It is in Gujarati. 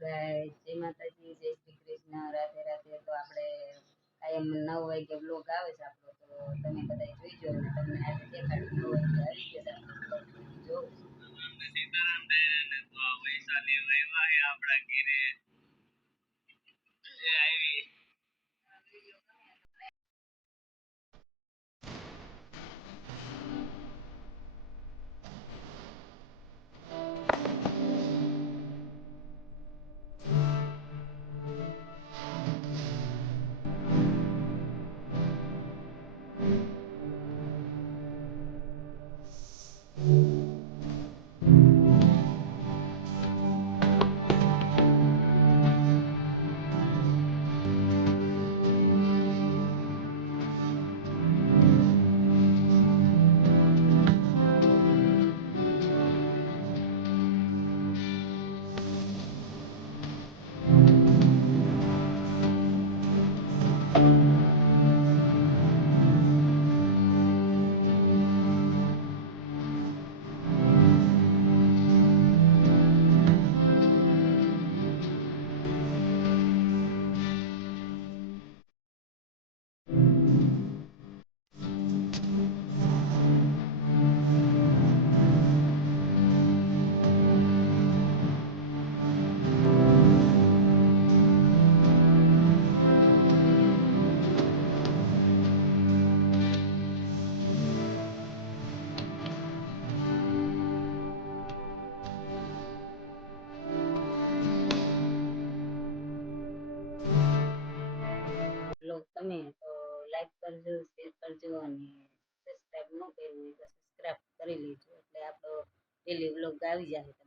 ગાય જય માતાજી, જય શ્રી કૃષ્ણ, રાધે રાધે. તો આપણે કાયમ 9 વાગે બ્લોગ આવે છે આપણો, તો તમે બધા જોઈજો અને તમને આજે દેખાડી 9 વાગે આવી ગયા આપણો બ્લોગ જો. સીતારામ ને તો આ વૈશાલી આવ્યા હે આપણા ઘરે જે આવી. બ્લોગ તમે તો લાઈક કરજો, શેર કરજો અને સબસ્ક્રાઇબ ન કર્યું હોય તો સબસ્ક્રાઇબ કરી લેજો એટલે આપણો ડેલી બ્લોગ આવી જાય.